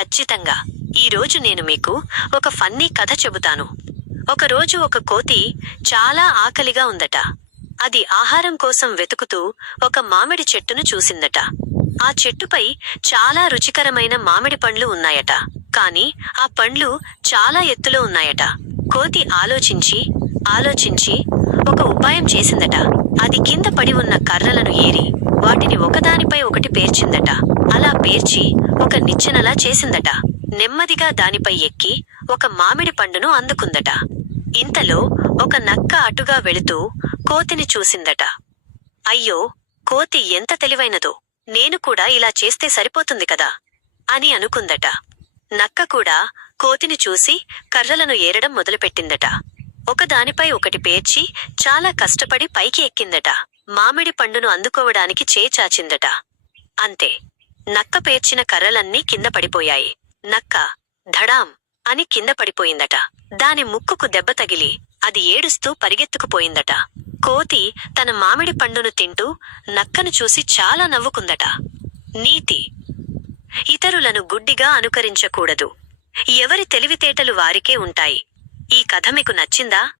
ఖచ్చితంగా. ఈరోజు నేను మీకు ఒక ఫన్నీ కథ చెబుతాను. ఒకరోజు ఒక కోతి చాలా ఆకలిగా ఉందట. అది ఆహారం కోసం వెతుకుతూ ఒక మామిడి చెట్టును చూసిందట. ఆ చెట్టుపై చాలా రుచికరమైన మామిడి పండ్లు ఉన్నాయట. కాని ఆ పండ్లు చాలా ఎత్తులో ఉన్నాయట. కోతి ఆలోచించి ఆలోచించి ఒక ఉపాయం చేసిందట. అది కింద పడి ఉన్న కర్రలను ఏరి వాటిని ఒకదానిపై ఒకటి పేర్చిందట. అలా పేర్చి ఒక నిచ్చెనలా చేసిందట. నెమ్మదిగా దానిపై ఎక్కి ఒక మామిడి పండును అందుకుందట. ఇంతలో ఒక నక్క అటుగా వెళుతూ కోతిని చూసిందట. అయ్యో కోతి ఎంత తెలివైనదో. నేను కూడా ఇలా చేస్తే సరిపోతుంది కదా? అని అనుకుందట. నక్క కూడా కోతిని చూసి కర్రలను ఏరడం మొదలుపెట్టిందట. ఒకదానిపై ఒకటి పేర్చి చాలా కష్టపడి పైకి ఎక్కిందట. మామిడి పండును అందుకోవడానికి చేచాచిందట అంతే. నక్క పేర్చిన కర్రలన్నీ కింద పడిపోయాయి. నక్క ధడాం అని కింద పడిపోయిందట. దాని ముక్కుకు దెబ్బ తగిలి అది ఏడుస్తూ పరిగెత్తుకుపోయిందట. కోతి తన మామిడి పండును తింటూ నక్కను చూసి చాలా నవ్వుకుందట. నీతి ఇతరులను గుడ్డిగా అనుకరించకూడదు. ఎవరి తెలివితేటలు వారికే ఉంటాయి. ఈ కథ మీకు నచ్చిందా?